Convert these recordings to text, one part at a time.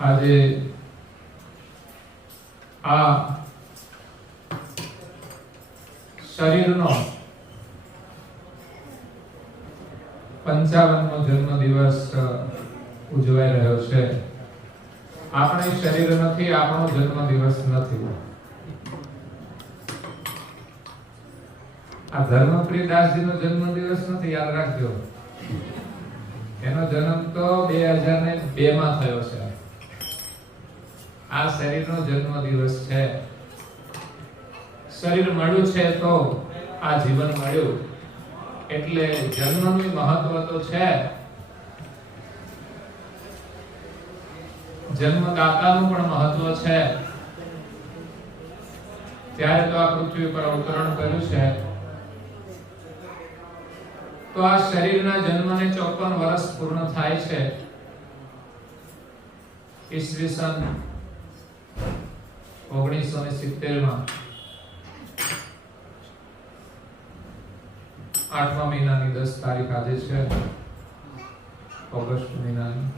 આજે આ શરીરનો 55મો જન્મદિવસ ઉજવાઈ રહ્યો છે. આપણે શરીર નથી, આપણો જન્મદિવસ નથી. આ ધર્મપ્રિયદાસજીનો જન્મદિવસ નથી, યાદ રાખજો. એનો જન્મ તો 2002 માં થયો છે. આ શરીરનો જન્મદિવસ છે. શરીર મળ્યું છે તો આ જીવન મળ્યું, એટલે જન્મનું મહત્વ તો છે. જન્મદાતાનું પણ મહત્વ છે. ત્યારે તો આ પૃથ્વી પર અવતરણ કર્યું છે. તો આ શરીરના જન્મને 54 વર્ષ પૂર્ણ થાય છે. ઈસવીસન 1970 માં 8મા મહિનાની 10 તારીખ આજે છે, ઓગસ્ટ મહિનાની.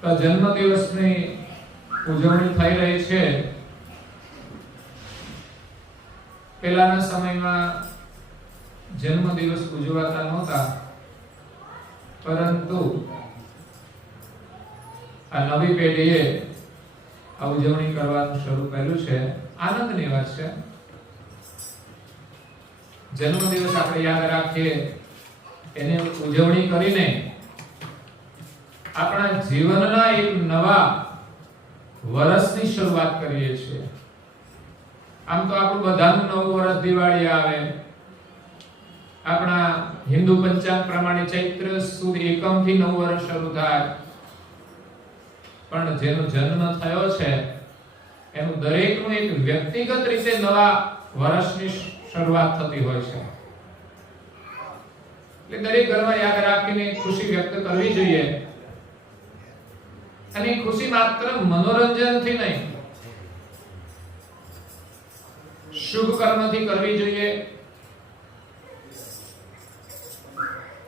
તો જન્મદિવસની ઉજવણી થઈ રહી છે. પહેલાના સમયમાં જન્મદિવસ ઉજવાતા નહોતા, પરંતુ આ નવી પેઢીએ આ ઉજવણી કરવાનું શરૂ કર્યું છે. આનંદની વાત છે. જન્મદિવસ આપણે યાદ રાખીએ, એની ઉજવણી કરીને આપણા જીવનના એક નવા વર્ષની શરૂઆત કરીએ છીએ. આમ તો આપણું બધાનું નવું વર્ષ દિવાળી આવે. આપણા હિન્દુ પંચાંગ પ્રમાણે ચૈત્ર સુદ એકમ થી નવું વર્ષ શરૂ થાય. પણ જેનો જન્મ થયો છે એનું દરેકનું એક વ્યક્તિગત રીતે નવા વર્ષની શરૂઆત થતી હોય છે. એટલે દરેક ઘરમાં યાદ રાખીને ખુશી વ્યક્ત કરવી જોઈએ. અને ખુશી માત્ર મનોરંજનથી નહીં, શુભ કર્મથી કરવી જોઈએ.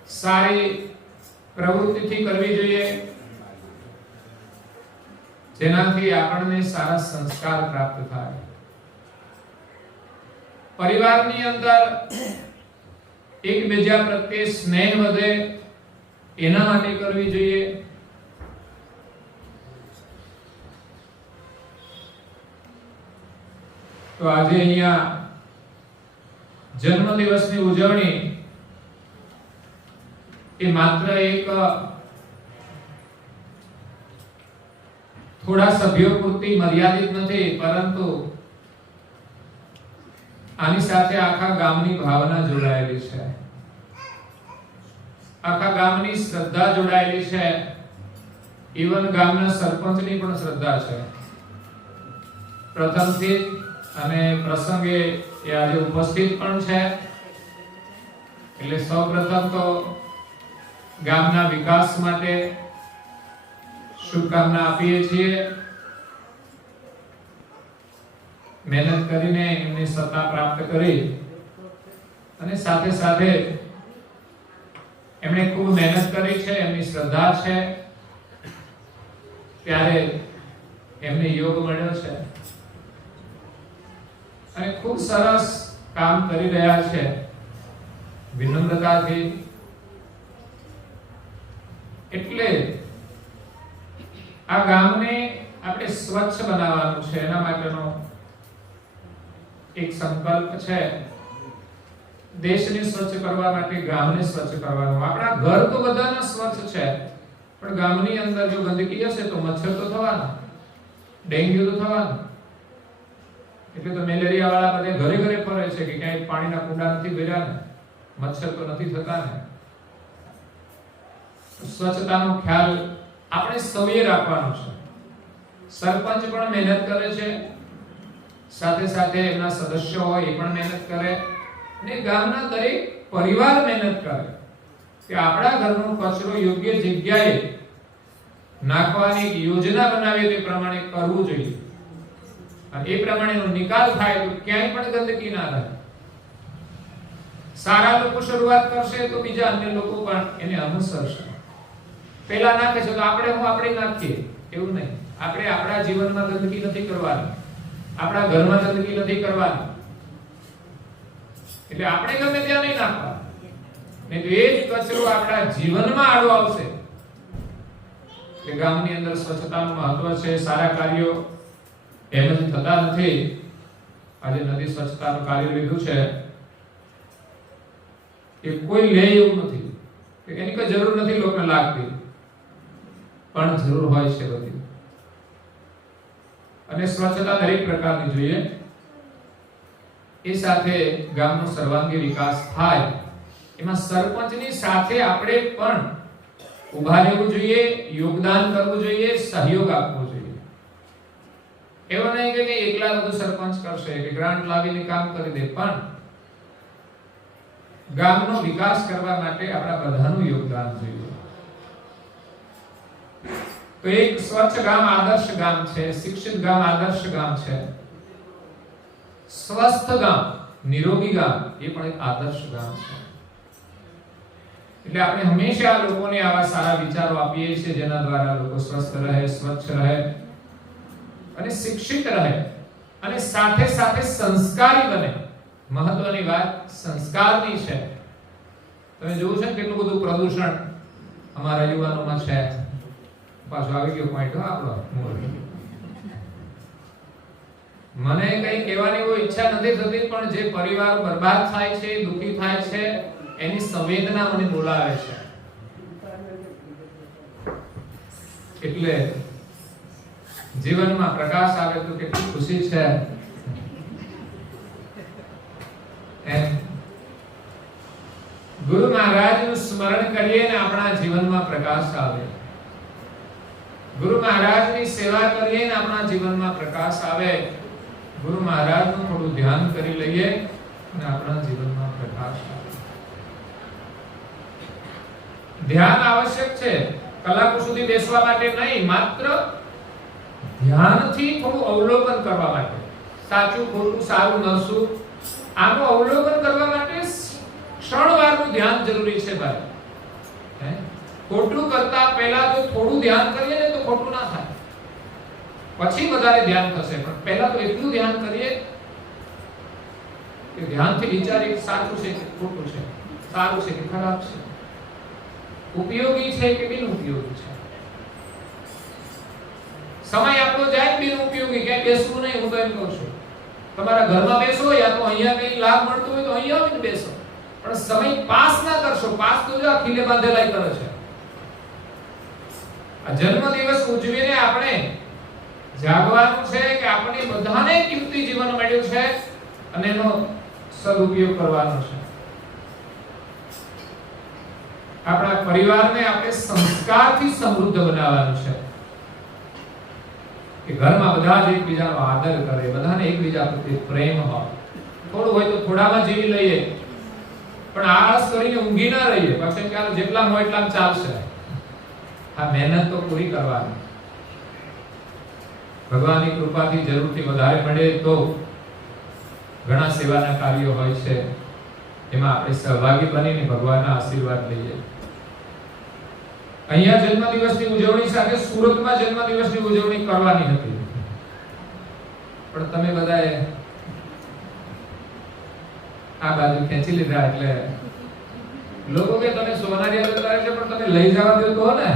સારી પ્રવૃત્તિથી કરવી જોઈએ, જેનાથી આપણને સારા સંસ્કાર પ્રાપ્ત થાય. પરિવારની અંદર એકબીજા પ્રત્યે સ્નેહ વધે, એના માટે કરવી જોઈએ. તો આજે અહીંયા જન્મદિવસની ઉજવણી એ માત્ર એક થોડા સભ્યો પૂરતી મર્યાદિત નથી, પરંતુ આની સાથે આખા ગામની ભાવના જોડાયેલી છે. આખા ગામની શ્રદ્ધા જોડાયેલી છે. ઈવન ગામના સરપંચની પણ શ્રદ્ધા છે. પ્રથમથી અને પ્રસંગે એ આજે ઉપસ્થિત પણ છે. એટલે સૌપ્રથમ તો ગામના વિકાસ માટે શુભકામના આપીએ છીએ. મહેનત કરીને એમની સત્તા પ્રાપ્ત કરી અને સાથે સાથે એમણે ખૂબ મહેનત કરી છે, એમની શ્રદ્ધા છે, ત્યારે એમને યોગ મળ્યો છે અને ખૂબ સરસ કામ કરી રહ્યા છે. વિનમ્રતાથી. એટલે આ ગામને આપણે સ્વચ્છ બનાવવાનું છે. એના માટેનો એક સંકલ્પ છે. દેશને સ્વચ્છ કરવા માટે ગામને સ્વચ્છ કરવાનું. આપણા ઘર તો બધાના સ્વચ્છ છે, પણ ગામની અંદર જો ગંદકી હશે તો મચ્છર તો થવાના, ડેન્ગ્યુ તો થવાના. એટલે તો મેલેરિયા વાળા બધે ઘરે ઘરે ફરે છે કે ક્યાંય પાણીના કુંડા નથી ભર્યા ને, મચ્છર તો નથી થતા ને. સ્વચ્છતાનો ખ્યાલ આપણે સૌએ રાખવાનો છે. સરપંચ પણ મહેનત કરે છે, સાથે સાથે એમના સદસ્યો હોય એ પણ મહેનત કરે, અને ગામના દરેક પરિવાર મહેનત કરે કે આપણા ઘરનો કચરો યોગ્ય જગ્યાએ નાખવાની યોજના બનાવીએ તે પ્રમાણે કરવું જોઈએ. અને એ પ્રમાણેનો નિકાલ થાય તો ક્યાંય પણ ગંદકી ના રહે. સારા લોકો શરૂઆત કરશે તો બીજા અન્ય લોકો પણ એને અનુસરશે. પેલા નાખે છે તો આપણે નાખીએ એવું નહીં. આપણે આપણા જીવનમાં ગંદકી નથી કરવાની, આપણા ઘરમાં ગંદકી નથી કરવાની, એટલે આપણે ગમે ત્યાં નહીં નાખવા. નહીં તો એ જ કચરો આપણા જીવનમાં આડો આવશે. કે ગામની અંદર સ્વચ્છતાનું મહત્વ છે, સારા કાર્યો એમ જ થતા નથી. આજે નદી સ્વચ્છતાનું કાર્ય લીધું છે કે કોઈ લે એવું નથી, કે એની કોઈ જરૂર નથી લોકોને લાગતી, પણ જરૂર હોય છે બધી. અને સ્વચ્છતા દરેક પ્રકારની જોઈએ. એ સાથે ગામનો સર્વાંગી વિકાસ થાય. એમાં સરપંચની સાથે આપણે પણ ઉભા રહેવું જોઈએ, યોગદાન કરવું જોઈએ, સહયોગ આપવો જોઈએ. એવું નહીં કે એકલા બધું સરપંચ કરશે કે ગ્રાન્ટ લાવીને કામ કરી દે, પણ ગામનો વિકાસ કરવા માટે આપણા બધાનું યોગદાન જોઈએ. તો એક સ્વચ્છ ગામ આદર્શ ગામ છે, શિક્ષિત ગામ આદર્શ ગામ છે, સ્વસ્થ ગામ નિરોગી ગામ એ પણ એક આદર્શ ગામ છે. એટલે આપણે હંમેશા લોકોને આવા સારા વિચારો આપીએ છીએ જેના દ્વારા લોકો સ્વસ્થ રહે, સ્વચ્છ રહે અને શિક્ષિત રહે અને સાથે સાથે સંસ્કારી બને. મહત્વની વાત સંસ્કારની છે. તમે જોયું છે કેટલું બધું પ્રદૂષણ અમારા યુવાનોમાં છે. પાછો આવી ગયો પોઈન્ટ આપણો. મને કઈ કહેવાની કોઈ ઈચ્છા નથી થતી, પણ જે પરિવાર બરબાદ થાય છે, દુઃખી થાય છે, એની સંવેદના મને બોલાવે છે. એટલે જીવનમાં પ્રકાશ આવે તો કેટલી ખુશી છે. ગુરુ મહારાજનું સ્મરણ કરીએ ને આપણા જીવનમાં પ્રકાશ આવે. ગુરુ મહારાજની સેવા કરીએ ને આપણા જીવનમાં પ્રકાશ આવે. ગુરુ મહારાજનું થોડું ધ્યાન કરી લઈએ અને આપણા જીવનમાં પ્રકાશ આવે. ધ્યાન આવશ્યક છે, કલાકો સુધી બેસવા માટે નહીં, માત્ર ધ્યાનથી થોડું અવલોકન કરવા માટે. સાચું ખોટું સારું નરસું આનું અવલોકન કરવા માટે ક્ષણવારનું ધ્યાન જરૂરી છે ભાઈ. ખોટું કરતા પહેલા જો થોડું ધ્યાન કરીએ ને તો ખોટું ના થાય, પછી વધારે ધ્યાન થશે. પણ પહેલા તો એટલું ધ્યાન કરીએ કે ધ્યાનથી વિચારીએ સાચું છે કે ખોટું છે, સારું છે કે ખરાબ છે, ઉપયોગી છે કે બિન ઉપયોગી છે. સમય આપણો જાય બિન ઉપયોગી ક્યાંય બેસવું નહીં. હું તો એમ કહું છું, તમારા ઘરમાં બેસો યા તો અહીંયા કઈ લાભ મળતો હોય તો અહીંયા આવીને બેસો, પણ સમય પાસ ના કરશો. પાસ તો જો ખીલે બાંધેલાય કરે છે. આ જન્મ દિવસ ઉજવીને આપણે જાગવાનું છે કે આપણે બધાને કિંમતી જીવન મળ્યું છે અને એનો સદુપયોગ કરવાનો છે. આપણા પરિવારને આપણે સંસ્કારથી સમૃદ્ધ બનાવવાનું છે કે ઘરમાં બધા જ એકબીજાનો આદર કરે, બધાને એકબીજા પ્રત્યે પ્રેમ હોય. થોડું હોય તો થોડામાં જીવી લઈએ, પણ આળસ કરીને ઊંઘી ના રહીએ. પછી ક્યારે જેટલા હોય એટલા ચાલશે. આ મહેનત તો પૂરી કરવાની. ભગવાનની કૃપાથી જરૂરથી વધારે મળે તો ઘણા સેવાના કાર્યો હોય છે, એમાં આપણે સહભાગી બનીને ભગવાનના આશીર્વાદ લઈએ. અહીંયા જન્મદિવસની ઉજવણી સાથે સુરતમાં જન્મદિવસની ઉજવણી કરવાની હતી, પણ તમે બધાએ આ બાજુ ખેંચી લીધા. એટલે લોકો કે તમે સોનારીયા જતા રહેશે, પણ તમે લઈ જવા દો તો ને.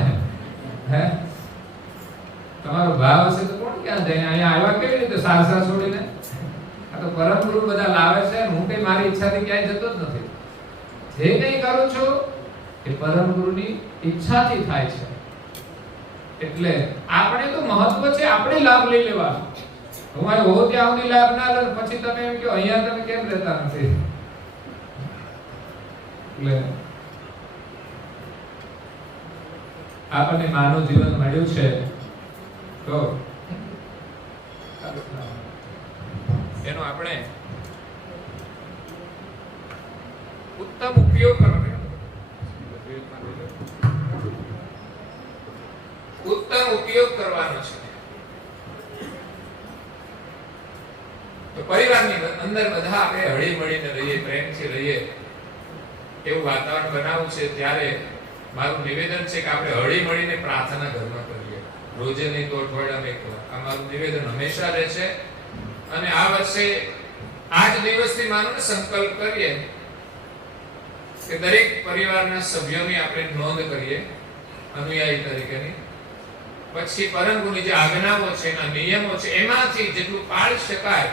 હે, તમારો ભાવ હશે તો કોણ ક્યાં જાય? અહીંયા આવ્યા કેવી રીતે સારસા છોડીને? આ તો પરમ ગુરુ બધા લાવે છે. હું કઈ મારી ઈચ્છાથી ક્યાંય જતો જ નથી. જે કઈ કરું છું એ પરમ ગુરુની ઈચ્છાથી થાય છે. એટલે આપણે તો મહત્વ છે આપણે લાભ લઈ લેવાનો. હું આ હો ત્યાં સુધી લાભ ના લે, પછી તમે એમ કહો અહીંયા તમે કેમ રહેતા નથી. એટલે આપણને માનવ જીવન મળ્યું છે તો એનો આપણે ઉત્તમ ઉપયોગ કરવાનો. ઉત્તમ ઉપયોગ કરવાનો છે. તો પરિવારની અંદર બધા આપણે હળી મળીને રહીએ, પ્રેમથી રહીએ એવું વાતાવરણ બનાવવું છે. ત્યારે મારું નિવેદન છે કે આપણે હળી મળીને પ્રાર્થના ઘરમાં કરીએ, રોજે નહીં તો અઠવાડિયામાં એક વાર. આ મારું નિવેદન હંમેશા રહે છે. અને આ વર્ષે આ જ દિવસથી માનો ને સંકલ્પ કરીએ કે દરેક પરિવારના સભ્યોની આપણે નોંધ કરીએ અનુયાયી તરીકેની. પછી પરમ ગુરુની જે આજ્ઞાઓ છે, એના નિયમો છે, એમાંથી જેટલું પાળી શકાય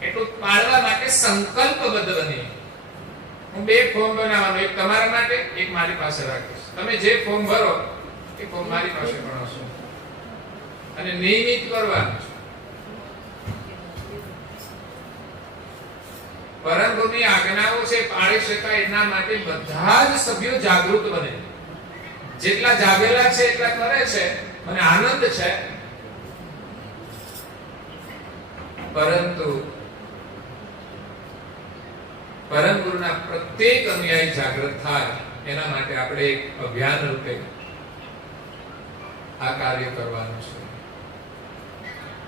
એટલું પાળવા માટે સંકલ્પબદ્ધ બનીએ. હું 2 ફોર્મ બનાવવાનો, એક તમારા માટે, એક મારી પાસે રાખીશ. તમે જે ફોર્મ ભરો એ ફોર્મ મારી પાસે ભણશો અને નિયમિત કરવાનું છે. પરમ ગુરુની આજ્ઞાઓ છે પાળી શકાય એના માટે બધા જ સભ્યો જાગૃત બને. જેટલા જાગેલા છે એટલા કરે છે, મને આનંદ છે. પરંતુ પરમ ગુરુના પ્રત્યેક અનુયાયી જાગૃત થાય એના માટે આપણે એક અભિયાન રૂપે આ કાર્ય કરવાનું છે.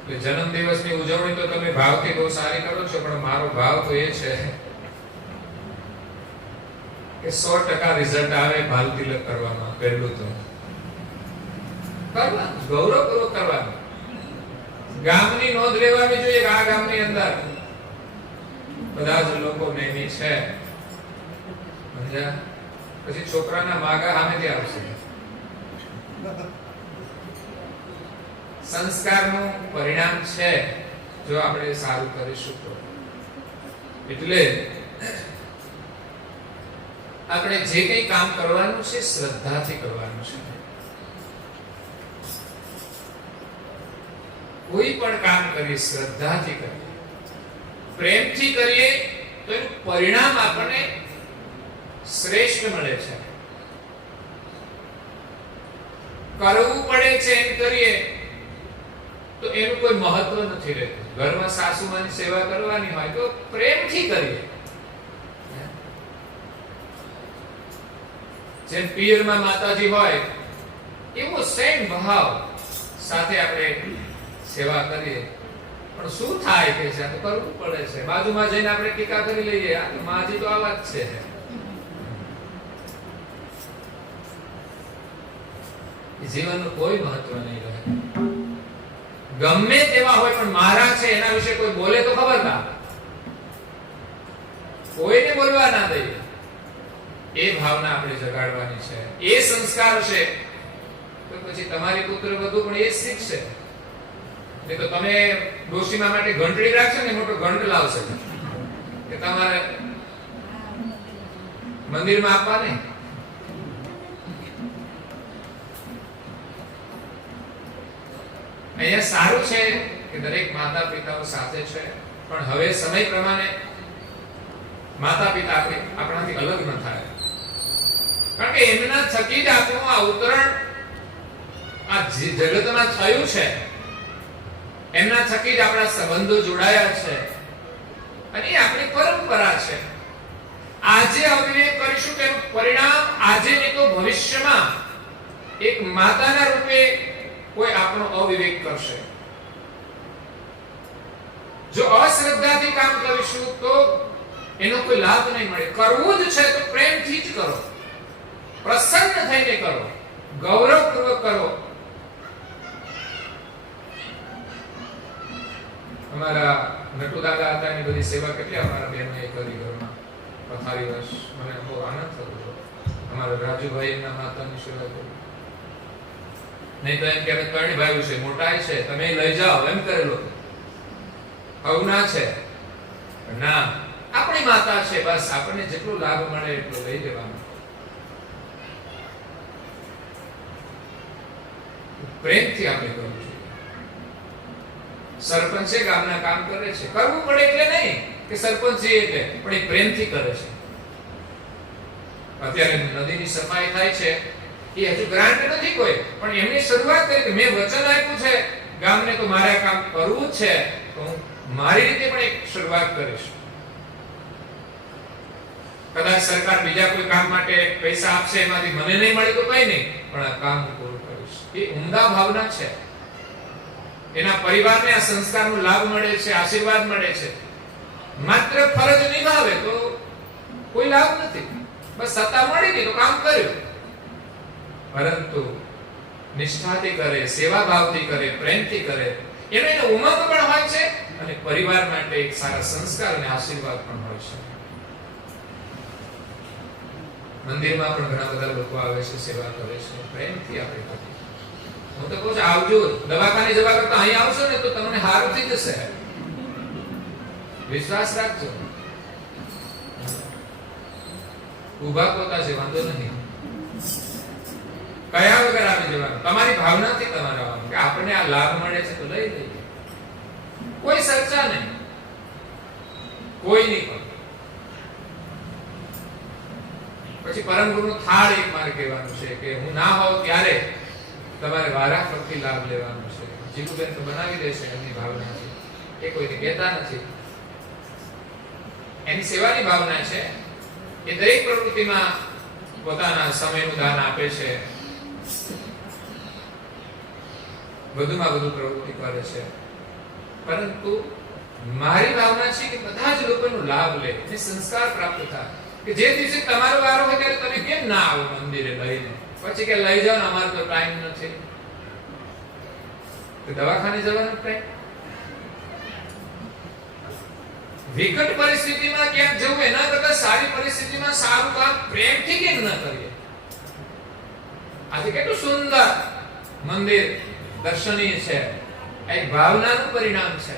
એટલે જન્મદિવસની ઉજવણી તો તમે ભાવથી બહુ સારી કરો છો, પણ મારો ભાવ તો એ છે કે 100% રિઝલ્ટ આવે ભાલ તિલક કરવામાં. પહેલું તો કરવાનું, ગૌરવપૂર્વક કરવાનું. ગામની નોંધ લેવાની જોઈએ કે આ ગામની અંદર બધા જ લોકો નેમી છે. સમજ્યા? પછી છોકરાના માગા સામેથી આવશે. સંસ્કારનું પરિણામ છે જો આપણે સારું કરીશું તો. એટલે આપણે જે કંઈ કામ કરવાનું છે શ્રદ્ધાથી કરવાનું છે. કોઈ પણ કામ કરીએ શ્રદ્ધાથી કરીએ, પ્રેમથી કરીએ તો એનું પરિણામ આપણને શ્રેષ્ઠ મળે છે. કરવું પડે છે એમ કરીએ તો એનું કોઈ મહત્વ નથી રહેતું. ઘરમાં સાસુમાની સેવા કરવાની હોય તો પ્રેમથી કરીએ. જેમ પિયરમાં માતાજી હોય એવો સેમ ભાવ સાથે આપણે સેવા કરીએ. પણ શું થાય કે છે, આ તો કરવું પડે છે. બાજુમાં જઈને આપણે ટીકા કરી લઈએ, આ તો માજી તો આવા જ છે. જીવનનું કોઈ મહત્વ નહીં રહે. ગમે તેવા હોય પણ મારા છે એના વિશે કોઈ બોલે તો ખબરદાર, કોઈને બોલવા ના દઈએ. એ ભાવના આપણે જગાડવાની છે. એ સંસ્કાર છે તો પછી તમારી પુત્ર વધુ પણ એ જ શીખશે. નહીં તો તમે ડોશીમા માટે ઘંટડી રાખશો ને, મોટો ઘંટ લાવશે કે તમારે મંદિરમાં આપવા નહીં. અહીંયા સારું છે કે દરેક માતા પિતાઓ સાથે છે, પણ હવે સમય પ્રમાણે માતા પિતા આપણાથી અલગ ન થાય. કારણ કે એમના થકી જ આપણું આ ઉતરણ આ જગતમાં થયું છે. એમના થકી જ આપણા સંબંધો જોડાયા છે અને એ આપણી પરંપરા છે. આજે અવિવેક કરીશું તેનું પરિણામ આજે નહીં તો ભવિષ્યમાં એક માતાના રૂપે કોઈ આપણો અવિવેક કરશે. જો અશ્રદ્ધાથી કામ કરીશું તો એનો કોઈ લાભ નહીં મળે. કરવું જ છે તો પ્રેમથી જ કરો, પ્રસન્ન થઈને કરો, ગૌરવપૂર્વક કરો. અમારા નટુ દાદા હતા એની બધી સેવા કેટલી અમારા બહેનોએ કરી ઘરમાં. પથારી વર્ષ મને બહુ આનંદ થતો હતો. અમારા રાજુભાઈ એમના માતાની સેવા કરી. નહીં તો એમ કે અમે 3 ભાઈઓ છે, મોટા છે, તમે લઈ જાઓ એમ કરેલો. અવના છે ના, આપણી માતા છે, બસ આપણને જેટલો લાભ મળે એટલો લઈ લેવાનો. પ્રેમથી આપણે કરવું જોઈએ. સરપંચ છે, ગામના કામ કરે છે, કરવું પડે એટલે નહીં કે સરપંચ છે એટલે, પણ એ પ્રેમથી કરે છે. અત્યારે નદીની સફાઈ થાય છે, એ હજુ ગ્રાન્ટ નથી કોઈ, પણ એમની શરૂઆત કરી કે મેં વચન આપ્યું છે ગામને તો મારે આ કામ કરવું જ છે, તો હું મારી રીતે પણ એક શરૂઆત કરીશ. કદાચ સરકાર બીજા કોઈ કામ માટે પૈસા આપશે, એમાંથી મને નહીં મળે તો કઈ નહીં, પણ આ કામ હું પૂરું કરીશ. એ ઉમદા ભાવના છે. એના પરિવારને આ સંસ્કારનો લાભ મળે છે, આશીર્વાદ મળે છે. માત્ર ફરજ નિભાવે તો કોઈ લાભ નથી. બસ સત્તા મળી ગઈ તો કામ કર્યું. પરંતુ નિષ્ઠાથી કરે, સેવાભાવથી કરે, પ્રેમથી કરે, એને ઉમંગ પણ હોય છે અને પરિવાર માટે એક સારા સંસ્કાર અને આશીર્વાદ પણ હોય છે. મંદિરમાં પણ ઘણા બધા લોકો આવે છે, સેવા કરે છે, પ્રેમથી આપણે કરીએ. હું તો કહું છું આવજો, દવાખાને જવા કરતા અહીં આવશો ને તો તમને સારું થઈ જશે. વિશ્વાસ રાખજો. ઉભા પોતા છે, વાંધો નહીં. કયા વગર આવી જવાનું, તમારી ભાવનાથી તમારે આવવાનું કે આપણને આ લાભ મળે છે તો લઈ લઈએ. કોઈ ચર્ચા નહીં, કોઈ નહીં. પછી પરમ ગુરુનો થાળ એક મારે કહેવાનું છે કે હું ના હોઉં ત્યારે તમારે વારા ફરતી લાભ લેવાનો છે. જીલુબેન તો બનાવી દેશે, એમની ભાવના છે, એ કોઈને કહેતા નથી. એની સેવાની ભાવના છે. એ દરેક પ્રવૃત્તિમાં પોતાના સમયનું દાન આપે છે, વધુમાં વધુ પ્રવૃત્તિ કરે છે. પરંતુ મારી ભાવના છે કે બધા જ લોકોનો લાભ લે અને સંસ્કાર પ્રાપ્ત થાય. કે જે દિવસે તમારો વારો હોય ત્યારે તમે કેમ ના આવો મંદિરે લઈને, પછી કે લઈ જાઓ ને અમારો તો ટાઈમ નથી. તો દવાખાને જવાનો ટાઈમ, વિકટ પરિસ્થિતિમાં ક્યાંક જવું એના કરતા સારી પરિસ્થિતિમાં સારું કામ પ્રેમથી કેમ ન કરીએ? આજે કેટલું સુંદર મંદિર દર્શનીય છે, એક ભાવનાનું પરિણામ છે.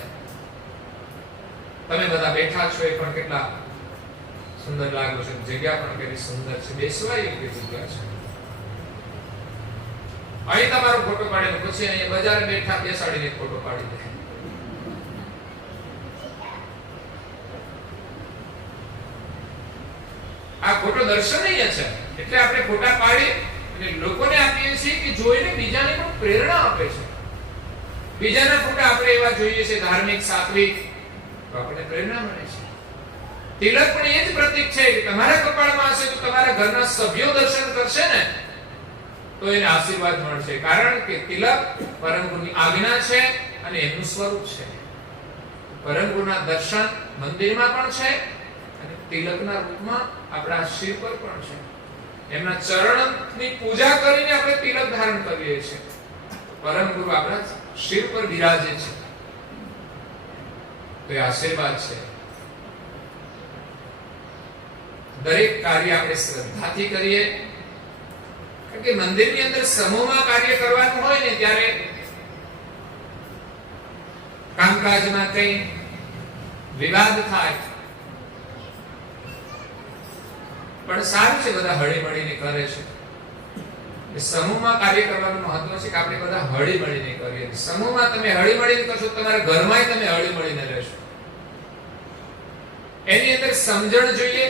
તમે બધા બેઠા છો એ પણ કેટલા સુંદર લાગો છે, જગ્યા પણ કેટલી સુંદર છે, બેસવા યોગ્ય જગ્યા છે. અહીં તમારો ફોટો પાડીને પછી અહીંયા બજારે બેઠા બેસાડીને ફોટો પાડી દે. આ ફોટો દર્શનીય છે એટલે આપણે ફોટા પાડી અને લોકોને આપીએ છીએ કે જોઈને બીજાને પણ પ્રેરણા આપે છે. બીજાના ફોટા આપણે એવા જોઈએ છે ધાર્મિક, સાત્વિક, તો આપણને પ્રેરણા મળે છે. તિલક પણ એ જ પ્રતીક છે કે તમારા કપાળમાં હશે તો તમારા ઘરના સભ્યો દર્શન કરશે ને તો એને આશીર્વાદ મળશે. કારણ કે તિલક પરમ ગુરુની આજ્ઞા છે અને એનું સ્વરૂપ છે. પરમ ગુરુના દર્શન મંદિરમાં પણ છે અને તિલકના રૂપમાં આપણા શિર પર પણ છે. એમના ચરણની પૂજા કરીને આપણે તિલક ધારણ કરીએ છીએ. પરમ ગુરુ આપણા શિર પર બિરાજે છે તો એ આશીર્વાદ છે. દરેક કાર્ય આપણે શ્રદ્ધાથી કરીએ, કારણ કે મંદિરની અંદર સમૂહમાં કાર્ય કરવાનું હોય ને ત્યારે કામકાજમાં કઈ વિવાદ થાય, પણ સારું છે બધા હળી મળીને કરે છે. સમૂહમાં કાર્ય કરવાનું મહત્વ છે કે આપણે બધા હળી મળીને કરીએ. સમૂહમાં તમે હળી મળીને કરશો, તમારા ઘરમાં તમે હળી મળીને રહેશો. એની અંદર સમજણ જોઈએ,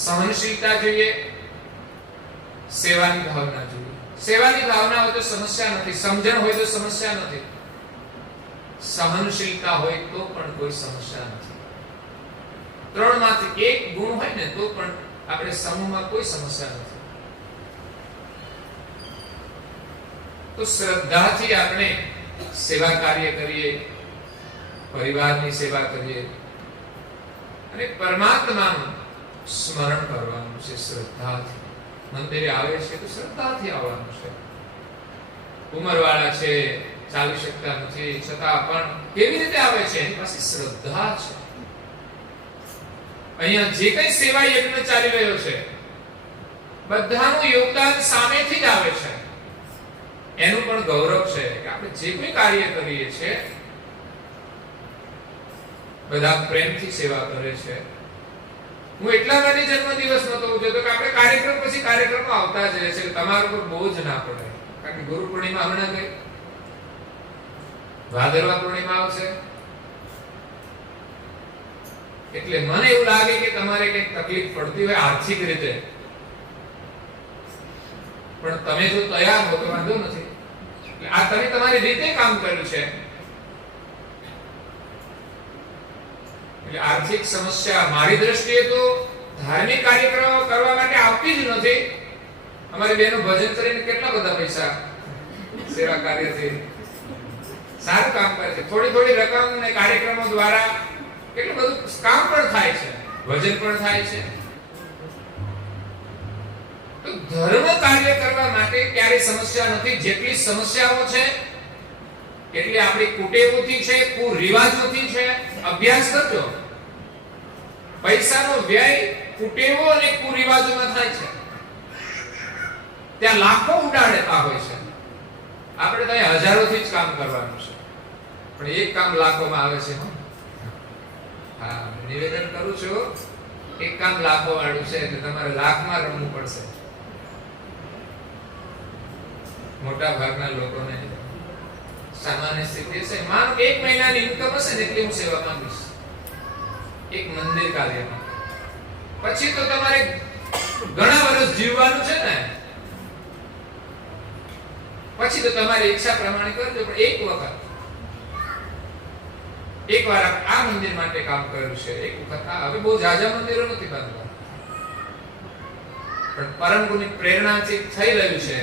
સહનશીલતા જોઈએ, સેવાની ભાવના જોઈએ. સેવાની ભાવના હોય તો સમસ્યા નથી, સમજણ હોય તો સમસ્યા નથી, સહનશીલતા હોય તો પણ કોઈ સમસ્યા નથી. ત્રણમાંથી એક ગુણ હોય ને તો પણ આપણે સમૂહમાં કોઈ સમસ્યા નથી. તો શ્રદ્ધાથી આપણે સેવા કાર્ય કરીએ, પરિવારની સેવા કરીએ અને પરમાત્માનું સ્મરણ કરવાનું છે. શ્રદ્ધાથી મંદિરે આવે છે તો શ્રદ્ધાથી આવવાનું છે. ઉંમરવાળા છે, ચાલી શકતા નથી, છતાં પણ કેવી રીતે આવે છે? એની પાસે શ્રદ્ધા છે. અહીંયા જે કઈ સેવા યજ્ઞ ચાલી રહ્યો છે બધાનું યોગદાન સામેથી જ આવે છે. એનું પણ ગૌરવ છે કે આપણે જે કોઈ કાર્ય કરીએ છીએ બધા પ્રેમથી સેવા કરે છે. હું એટલા માટે જન્મદિવસ નહોતો ઉજવતો કે આપણે કાર્યક્રમ પછી કાર્યક્રમો આવતા જ રહે છે, તમારા પર બોજ ના પડે. કારણ કે ગુરુ પૂર્ણિમા હમણાં ગઈ, ભાદરવા પૂર્ણિમા આવશે, એટલે મને એવું લાગે કે તમારે કંઈક તકલીફ પડતી હોય આર્થિક રીતે, પણ તમે જો તૈયાર હો તો વાંધો નથી. આ તમે તમારી રીતે કામ કર્યું છે એટલે આર્થિક સમસ્યા મારી દ્રષ્ટિએ તો ધાર્મિક કાર્યક્રમો કરવા માટે આવતી જ નથી. અમારી બહેનો ભજન કરીને કેટલા બધા પૈસા સેવા કાર્યથી સારું કામ કરે છે. થોડી થોડી રકમ ને કાર્યક્રમો દ્વારા કેટલું બધું કામ પણ થાય છે, ભજન પણ થાય છે. તો ધર્મ કાર્ય કરવા માટે ક્યારેય સમસ્યા નથી. જેટલી સમસ્યાઓ છે એટલી આપણી કુટેવોથી છે, કુરિવાજોથી છે. અભ્યાસ કરજો. પૈસાનો વ્યય કુટેવો અને કુરિવાજોમાં થાય છે. ત્યાં લાખો ઉડાડતા હોય છે. આપણે તો હજારોથી જ કામ કરવાનું છે, પણ એક કામ લાખોમાં આવે છે. હા, નિવેદન કરું છું, એક કામ લાખો વાળું છે એટલે તમારે લાખમાં રમવું પડશે. મોટા ભાગના લોકોને સામાન્ય સ્થિતિ છે, માનો એક મહિનાની ઇન્કમ હશે ને એટલી હું સેવા માંગીશ એક મંદિર કાર્યમાં. પછી તો તમારે ઘણા વર્ષ જીવવાનું છે ને, પછી તો તમારી ઈચ્છા પ્રમાણે કરજો. પણ એક વાર આ મંદિર માટે કામ કર્યું છે, એક વખત હવે બહુ જાજા મંદિરો નથી બાંધવા, પણ પરમ ગુરુની પ્રેરણાથી થઈ રહ્યું છે.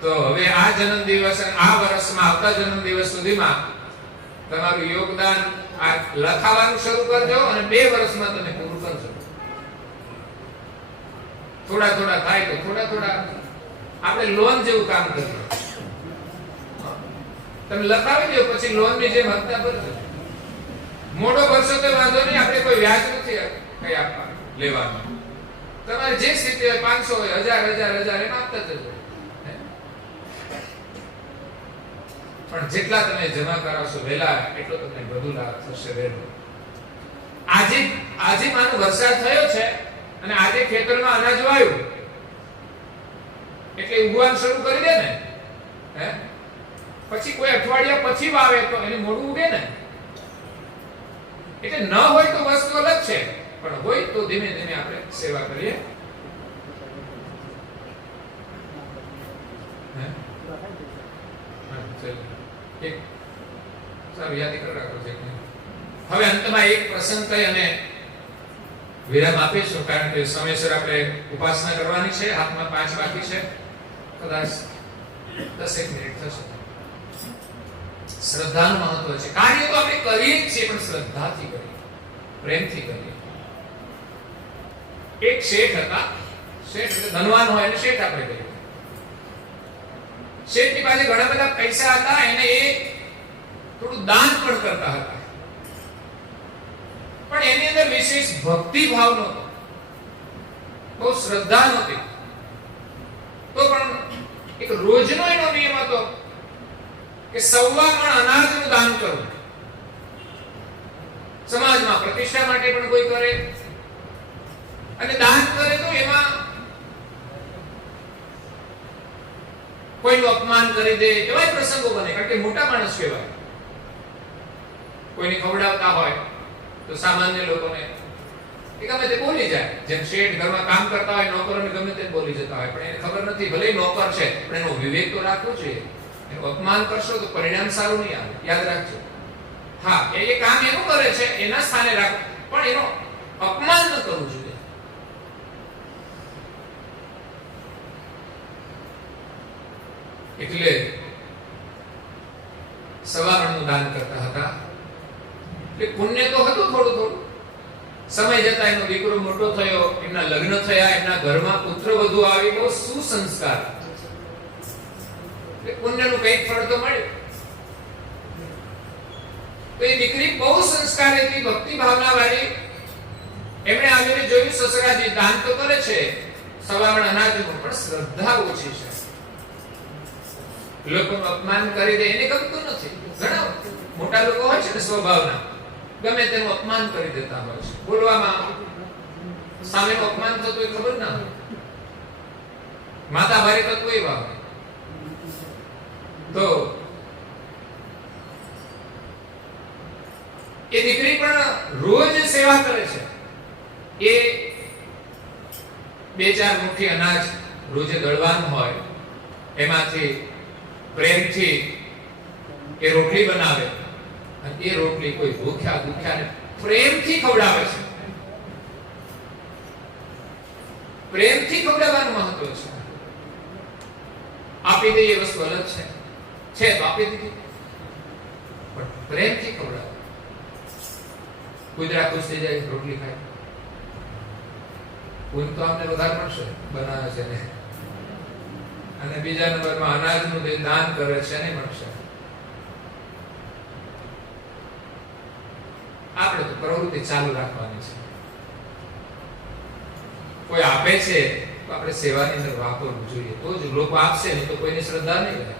તો હવે આ જન્મ દિવસ અને આ વર્ષમાં આવતા જન્મ દિવસ સુધીમાં તમારું યોગદાન આ લખાવાનું શરૂ કરજો અને 2 વર્ષમાં તમે પૂરું કરજો. થોડા થોડા થાય તો થોડા આપણે લોન જેવું કામ કરીએ. તમે લખાવી દો, પછી લોન ની જેમ હપ્તા ભરજો. મોટો ભરશો તો વાંધો નહીં, આપણે કોઈ વ્યાજ નથી કઈ આપવા લેવાનું. તમારે જે સ્થિતિ હોય 500 હોય 1000 એમ આપતા જજો. પણ જેટલા તમે જમા કરાવશો વહેલા એટલો તમને વધુ લાભ થશે વહેલો. આજે માનો વરસાદ થયો છે અને આજે ખેતરમાં અનાજ વાવ્યું એટલે ઉગવાનું શરૂ કરી દે ને, હે? પછી કોઈ અઠવાડિયા પછી વાવે તો એને મોડું ઉગે ને. એટલે ન હોય તો વસ્તુ અલગ છે, પણ હોય તો ધીમે ધીમે આપણે સેવા કરીએ. એક સારું યાદ કરી રાખો છે. હવે અંતમાં એક પ્રસંગ થઈ અને વિરામ આપીશું, કારણ કે સમયસર આપણે ઉપાસના કરવાની છે. હાથમાં 5 બાકી છે, કદાચ 10 મિનિટ થશે. શ્રદ્ધાનું મહત્વ છે. કાર્ય તો આપણે કરીએ જ છીએ, પણ શ્રદ્ધાથી કરીએ, પ્રેમથી કરીએ. એક શેઠ હતા, શેઠ એટલે ધનવાન હોય અને શેઠ આપણે કહીએ. શેઠની પાસે ઘણા બધા પૈસા હતા, એને એ થોડું દાન પણ કરતા હતા, પણ એની અંદર વિશેષ ભક્તિ ભાવ નહોતો, બહુ શ્રદ્ધા નહોતી. તો પણ એક રોજનો એનો નિયમ હતો કે 1.25 મણ અનાજનું દાન કરવું. સમાજમાં પ્રતિષ્ઠા માટે પણ કોઈ કરે અને દાન કરે તો એમાં કોઈનું અપમાન કરી દે એવા પ્રસંગો બને, કારણ કે મોટા માણસ કહેવાય. કોઈને ખવડાવતા હોય તો સામાન્ય લોકોને ગમે તે બોલી જાય. જેમ શેઠ ઘરમાં કામ કરતા હોય, નોકરોને ગમે તે બોલી જતા હોય, પણ એને ખબર નથી, ભલે નોકર છે પણ એનો વિવેક તો રાખવો જોઈએ. એનું અપમાન કરશો તો પરિણામ સારું નહીં આવે, યાદ રાખજો. હા, એ કામ એનું કરે છે, એના સ્થાને રાખો, પણ એનો અપમાન ન કરવું જોઈએ. એટલે 1.25 મણનું દાન કરતા હતા. એટલે પુણ્ય તો હતું થોડું. સમય જતા એનો દીકરો મોટો થયો, એમના લગ્ન થયા, એમના ઘરમાં પુત્ર વધુ આવી, બહુ સુસંસ્કાર. એટલે પુણ્યનું કંઈક ફળ તો મળ્યું. તો એ દીકરી બહુ સંસ્કારી હતી, ભક્તિ ભાવના વાળી. એમણે આવીને જોયું, સસરાજી દાન તો કરે છે 1.25 મણ અનાજનું, પણ શ્રદ્ધા ઓછી છે. લોકોનું અપમાન કરી દે એને ગમતું નથી. ઘણા મોટા લોકો હોય છે ને સ્વભાવના, ગમે તેનું અપમાન કરી દેતા હોય છે. બોલવામાં સામેનું અપમાન થતું હોય ખબર ના હોય. માતા ભારે તત્વો એવા હોય. તો એ દીકરી પણ રોજ સેવા કરે છે. એ 2-4 મુઠ્ઠી અનાજ રોજે દળવાનું હોય, એમાંથી પ્રેમથી એ રોટલી બનાવે અને એ રોટલી કોઈ ભૂખ્યા દુખ્યાને પ્રેમથી ખવડાવે છે. પ્રેમથી ખવડાવવાનું મહત્વ છે. આપી દઈએ એ વસ્તુ અલગ છે તો આપી દીધી, પણ પ્રેમથી ખવડાવે. કુતરા ખુશ થઈ જાય રોટલી ખાય, પૂન તો અમને વધારે મળશે, બનાવે છે ને. અને બીજા નંબરમાં અનાજનું જે દાન કરે છે એને મળશે. આપણે તો પ્રવૃત્તિ ચાલુ રાખવાની છે. કોઈ આપે છે તો આપણે સેવાની અંદર વાપરવું જોઈએ, તો જ લોકો આપશે, નહીં તો કોઈની શ્રદ્ધા નહીં રહે.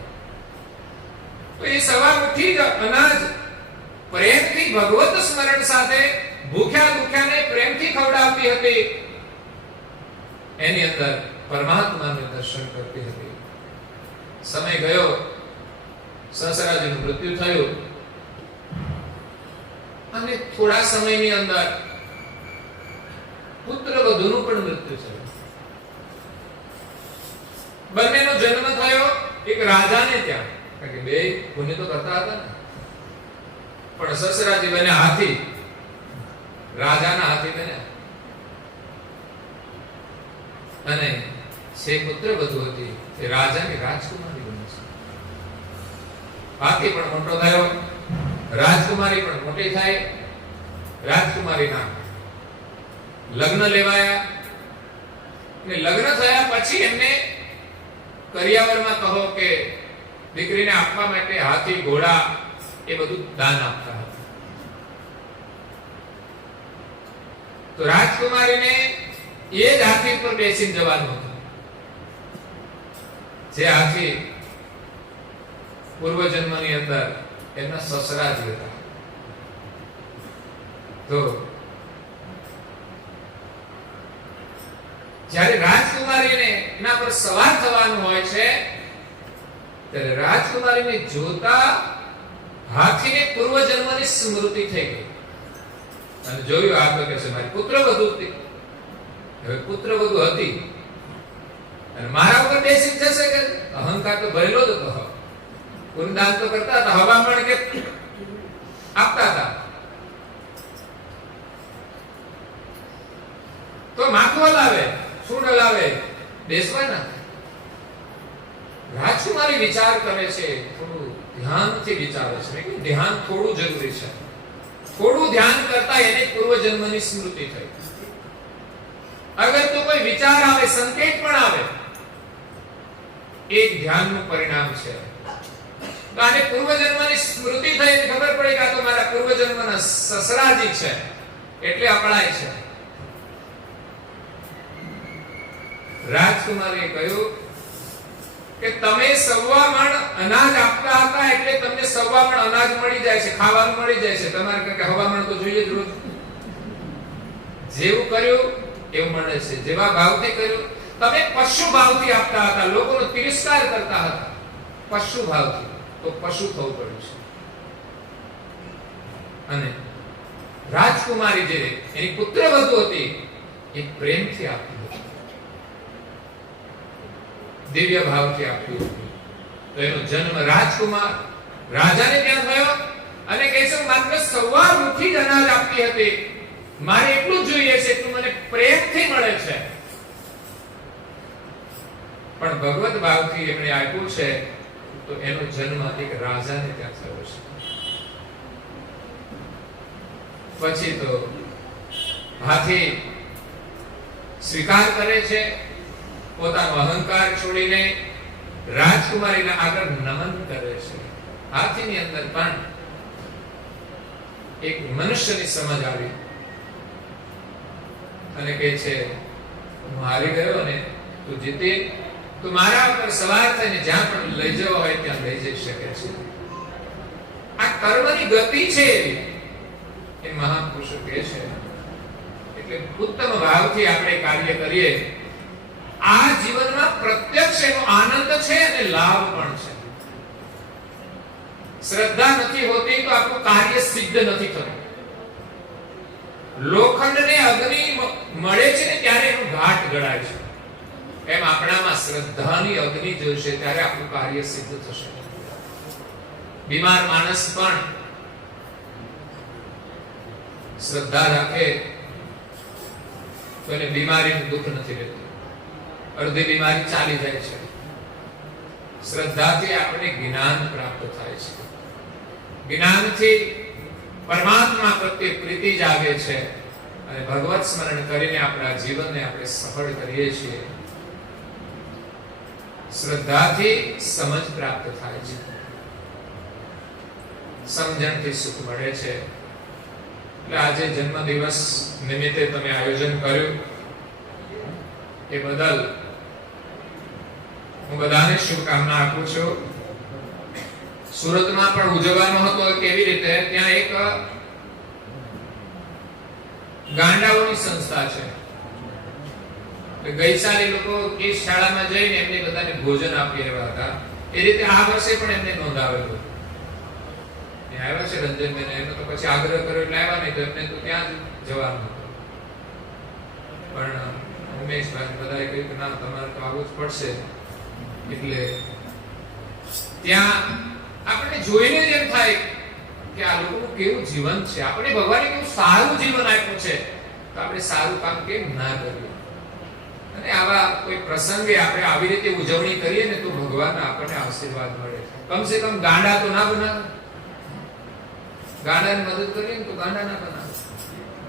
તો એ સવાર ઉઠી જ અનાજ પ્રેમથી ભગવત સ્મરણ સાથે ભૂખ્યા દુખ્યાને પ્રેમથી ખવડાવતી હતી. એની અંદર પરમાત્માનું દર્શન કરતી હતી. સમય ગયો, સસરાજીનું મૃત્યુ થયું અને થોડા સમયની અંદર પુત્ર વધુનું પણ મૃત્યુ થયું. બંનેનો જન્મ થયો એક રાજાને ત્યાં, કારણ કે બે પુણ્ય તો કરતા હતા ને. પણ સસરાજી બન્યા હાથી, રાજાના હાથી બન્યા. અને છે પુત્ર વધુ હતી તે રાજાની રાજકુમારી બની છે. હાથી પણ મોટો થયો, રાજકુમારી પણ મોટી થાય. રાજકુમારીના લગ્ન લેવાયા અને લગ્ન થયા પછી એમને કરિયાવરમાં કહો કે દીકરીને આપવા માટે હાથી, ઘોડા એ બધું દાન આપતા હતા. તો રાજકુમારીને એ જ હાથી પર બેસીને જવાનું હતું, જે હાથી પૂર્વજન્મની અંદર એમના સસરાજી હતા. તો જ્યારે રાજકુમારીને એના પર સવાર થવાનું હોય છે ત્યારે રાજકુમારીને જોતા હાથીને પૂર્વજન્મની સ્મૃતિ થઈ ગઈ અને જોયું આ તો કે છે મારી પુત્રવધુ હતી. હવે પુત્રવધુ હતી અને મારા ઉપર બેસી જશે કે અહંકાર તો ભરેલો જ હતો. પુનદાન તો કરતા હતા, હવામણ કે આપતા હતા. તો માખવા લાવે, સૂંડ લાવે, બેસવાના. રાજકુમારી વિચાર કરે છે, થોડું ધ્યાનથી વિચારે છે કે ધ્યાન થોડું જરૂરી છે. થોડું ધ્યાન કરતા એને પૂર્વજન્મની સ્મૃતિ થઈ. અગર તો કોઈ વિચાર આવે, સંકેત પણ આવે, એક ધ્યાનનું પરિણામ છે. તો આને પૂર્વજન્મની સ્મૃતિ થઈ, ખબર પડી કે આ તો મારા પૂર્વજન્મના સસરાજી છે એટલે અકળાય છે. રાજકુમારીએ કહ્યું કે તમે સવા મણ અનાજ આપતા હતા એટલે તમને સવા મણ અનાજ મળી જાય છે, ખાવાનું મળી જાય છે. તમારે કે હવામણ તો જોઈએ જ રોજ. જેવું કર્યું એવું મળે છે, જેવા ભાવથી કર્યું. તમે પશુ ભાવથી આપતા હતા, લોકોનો તિરસ્કાર કરતા હતા પશુ ભાવથી, તો પશુ થવું પડ્યું છે. અને રાજકુમારી જે એની પુત્રવધુ હતી એ પ્રેમથી આપતી હતી, દિવ્ય ભાવથી આપતી હતી. તો એનો જન્મ રાજકુમાર રાજાને ત્યાં થયો અને કહે છે માત્ર સવાર ઉઠી જ અનાજ આપતી હતી, મારે એટલું જ જોઈએ છે, એટલું મને પ્રેમથી મળે છે. પણ ભગવત ભાવથી એમણે આપ્યું છે તો એનો જન્મ એક રાજાને ત્યાં થયો છે. પછી તો હાથી સ્વીકાર કરે છે, પોતાનો અહંકાર છોડીને રાજકુમારીના આગળ નમન કરે છે. હાથીની અંદર પણ એક મનુષ્યની સમજ આવી અને કહે છે હું હારી ગયો ને તું જીતી, તું મારા ઉપર સવાર થઈને જ્યાં પણ લઈ જવા હોય ત્યાં લઈ જઈ શકે છે. આ કર્મની ગતિ છે એ મહાપુરુષો કહે છે. એટલે ઉત્તમ ભાવથી આપણે કાર્ય કરીએ, આ જીવનમાં પ્રત્યક્ષ એનો આનંદ છે અને લાભ પણ છે. શ્રદ્ધા નથી હોતી તો આપણું કાર્ય સિદ્ધ નથી થતું. લોખંડને અગ્નિ મળે છે ને ત્યારે એનું ઘાટ ગળાય છે, એમ આપણામાં શ્રદ્ધાની અગ્નિ જોશે ત્યારે આપણું કાર્ય સિદ્ધ થશે. બીમાર માણસ પણ શ્રદ્ધા રાખે તો એને બીમારીનું દુઃખ નથી રહેતું, અડધી બીમારી ચાલી જાય છે. શ્રદ્ધાથી આપણે જ્ઞાન પ્રાપ્ત થાય છે, જ્ઞાનથી પરમાત્મા પ્રત્યે પ્રીતિ જાગે છે, અને ભગવત સ્મરણ કરીને આપણા જીવનને આપણે સફળ કરીએ છીએ. શ્રદ્ધાથી સમજ પ્રાપ્ત થાય છે, સમજણથી સુખ મળે છે. એટલે આજે જન્મદિવસ નિમિત્તે તમે આયોજન કર્યું એ બદલ હું બધાને શુભકામના આપું છું. સુરતમાં પણ ઉજવવાનો હતો. કેવી રીતે? ત્યાં એક ગાંડાઓની સંસ્થા છે. ગઈ સાલે લોકો એ શાળામાં જઈને એમને બધાને ભોજન આપી રહ્યા હતા. એ રીતે આ વર્ષે પણ એમને નોંધાવેલું. આવ્યા છે રંજનબેન, એનો તો પછી આગ્રહ કર્યો એટલે આવ્યા નહીં, તો એમને તો ત્યાં જ જવાનું હતું. પણ ઉમેશભાઈ બધાએ કહ્યું કે ના, તમારે તો આવવું જ પડશે. એટલે ત્યાં આપણે જોઈને જ એમ થાય કે આ લોકોનું કેવું જીવન છે. આપણે ભગવાને કેવું સારું જીવન આપ્યું છે, તો આપણે સારું કામ કેમ ના કરીએ? અને આવા કોઈ પ્રસંગે આપણે આવી રીતે ઉજવણી કરીએ ને તો ભગવાન આપણને આશીર્વાદ મળે. કમસે કમ ગાંડા તો ના બનાવે. ગાંડાને મદદ કરીએ તો ગાંડા ના બનાવે.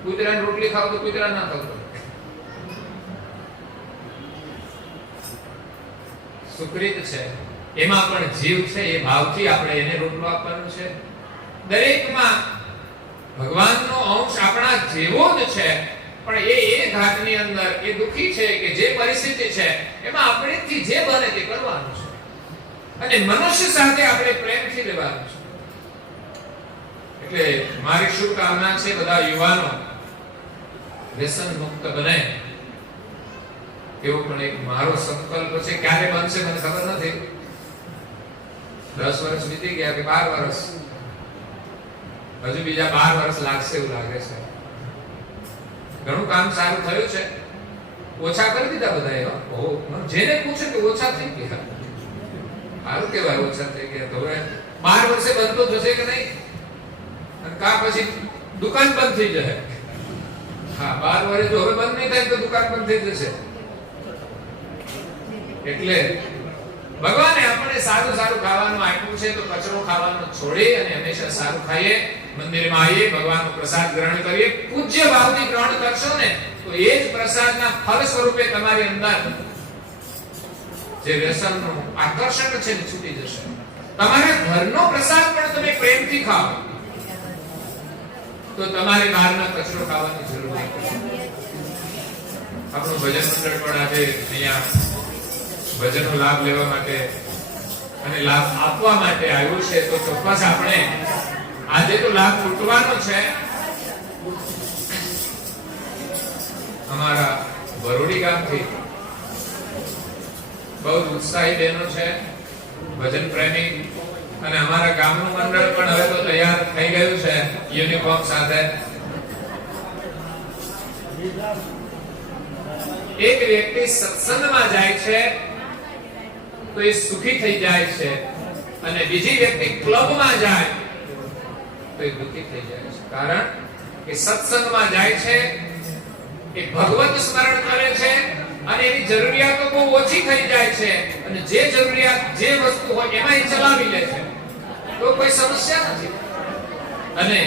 કૂતરાની રોટલી ખાવ તો કૂતરા ના ખાવ. સુકૃત છે, એમાં પણ જીવ છે. એ ભાવથી આપણે એને રોટલો આપવાનો છે. દરેકમાં ભગવાનનો અંશ આપણા જેવો જ છે, પણ એ ઘાટની અંદર એ દુખી છે કે જે પરિસ્થિતિ છે એમાં આપણેથી જે બને તે કરવાનું છે. અને મનુષ્ય સાથે આપણે પ્રેમથી રહેવાનું છે. એટલે મારી શુભકામના છે બધા યુવાનો વ્યસન મુક્ત બને. એવો પણ એક મારો સંકલ્પ છે. ક્યારે બનશે મને ખબર નથી. 10 વર્ષ વીતી ગયા કે 12 વર્ષ, હજુ બીજા 12 વર્ષ લાગશે એવું લાગે છે. ઘણું કામ સારું થયું છે. ઓછા કરી દીધા બધાએ. જેને પૂછે કે ઓછા થઈ ગયા, સારું કહેવાય ઓછા થઈ ગયા. તો હવે 12 વર્ષે બનતો જશે કે નહીં? કા પછી દુકાન બંધ થઈ જશે. હા, 12 વર્ષ જો હવે બંધ નહીં થાય તો દુકાન બંધ થઈ જશે. એટલે ભગવાને આપણને સારું સારું ખાવાનું આપ્યું છે, તો કચરો ખાવાનું છોડી અને હંમેશા સારું ખાઈએ. મંદિરમાં આવીએ, ભગવાનનો પ્રસાદ ગ્રહણ કરીએ. પૂજ્ય ભાવથી ગ્રહણ કરશો ને તો એ જ પ્રસાદના ફળ સ્વરૂપે તમારી અંદર જે વ્યસનનું આકર્ષણ છે ને છૂટી જશે. તમારા ઘરનો પ્રસાદ પણ તમે પ્રેમથી ખાઓ તો તમારે બહારના કચરો ખાવાની જરૂર નહીં. આપણું ભજન મંડળ પણ આજે અહીંયા ભજનનો લાભ લેવા માટે અને લાભ આપવા માટે આવ્યું છે. તો ચોક્કસ આપણે આજે તો લાભ લૂંટવાનો છે. અમારા બરોડી ગામથી બહુ ઉત્સાહી બહેનો છે, ભજન પ્રેમી. અને અમારા ગામનું મંડળ પણ હવે તો તૈયાર થઈ ગયું છે યુનિફોર્મ સાથે. એક વ્યક્તિ સત્સંગમાં જાય છે તો એ સુખી થઈ જાય છે, અને બીજી વ્યક્તિ ક્લબમાં જાય તો એ દુઃખી થઈ જાય છે. કારણ કે સત્સંગમાં જાય છે, એ ભગવત સ્મરણ કરે છે, અને એની જરૂરિયાતો બહુ ઓછી થઈ જાય છે, અને જે જરૂરિયાત જે વસ્તુ હોય એમાં એ ચલાવી લે છે, તો કોઈ સમસ્યા નથી. અને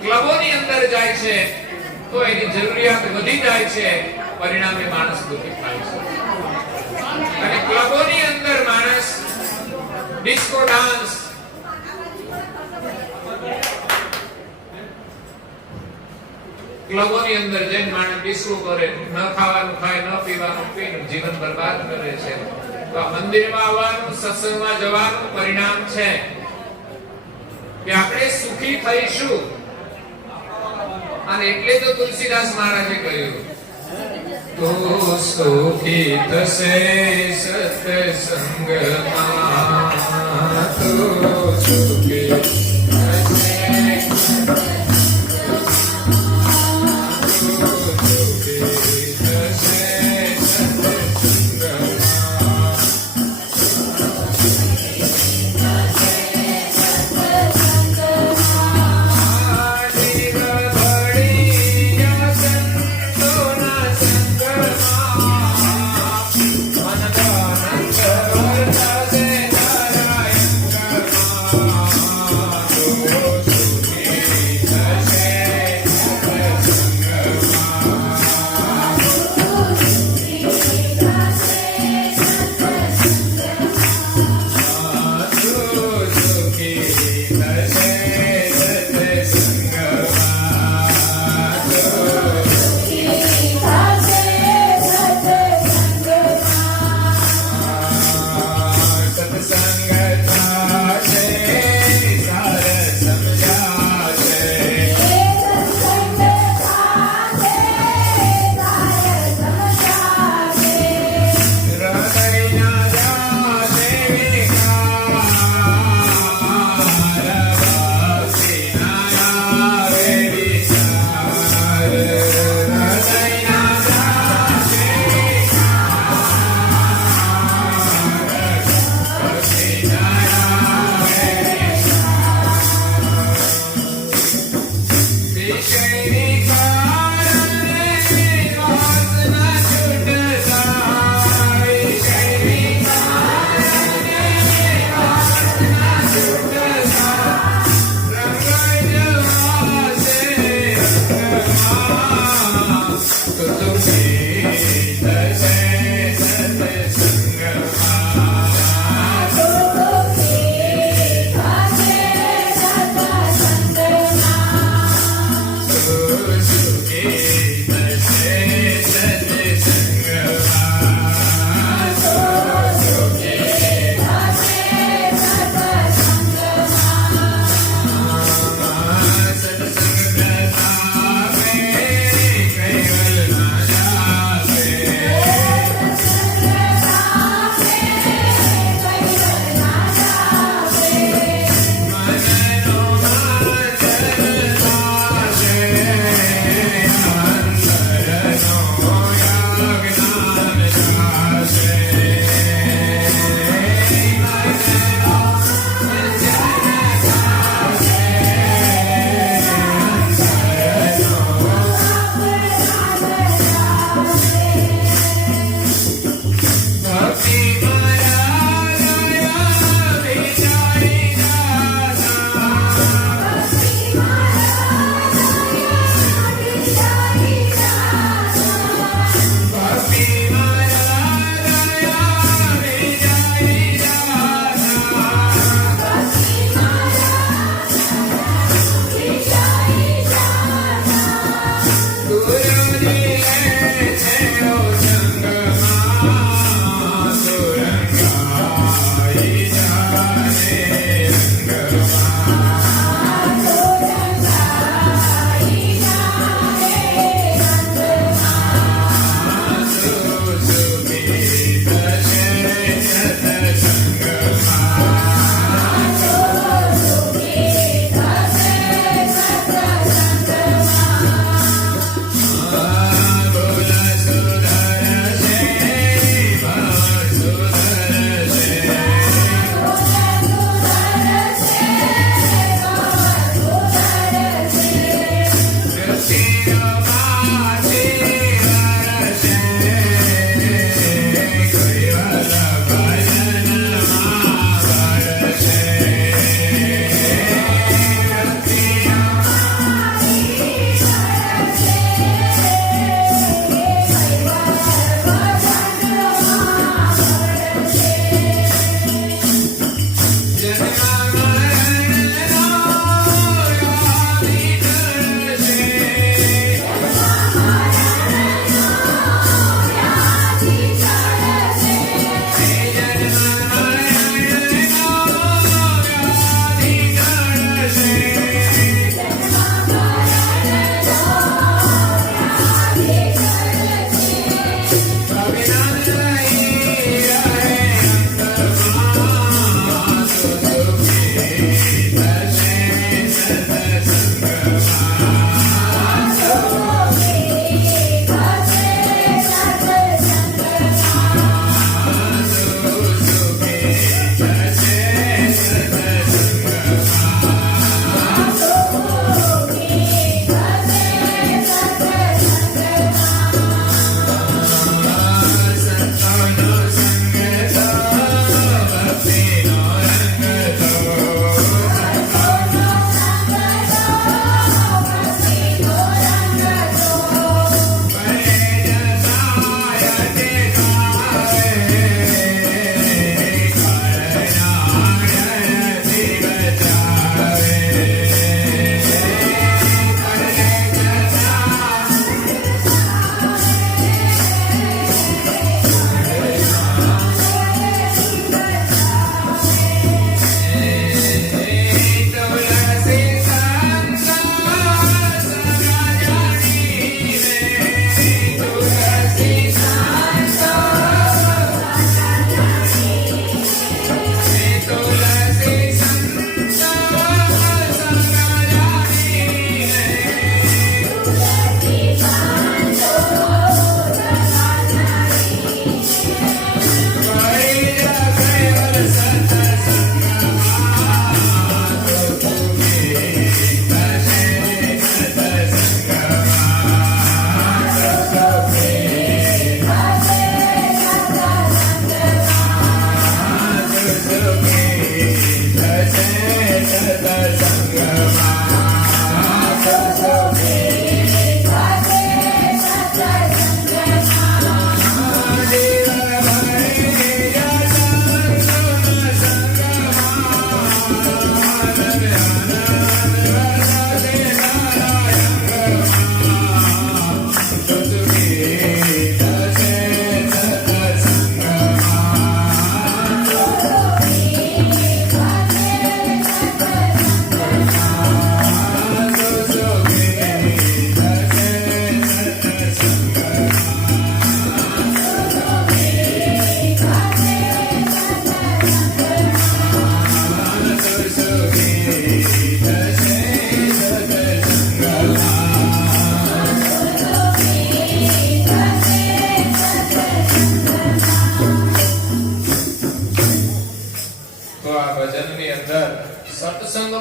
ક્લબોની અંદર જાય છે તો એની જરૂરિયાત વધી જાય છે, પરિણામે માણસ દુઃખી થાય છે. અને ક્લબોની અંદર માણસ ડિસ્કો ડાન્સ, ક્લબોની અંદર જઈને માણસ ડિસ્કો કરે, ન ખાવાનું ખાય, ન પીવાનું પીને જીવન બરબાદ કરે છે. તો આ મંદિરમાં આવવાનું, સત્સંગમાં જવાનું પરિણામ છે કે આપણે સુખી થઈશું. અને એટલે તો તુલસીદાસ મહારાજે કહ્યું, તો સુખી થશે સત્સંગમાં, તો સુખી સત્સંગમાં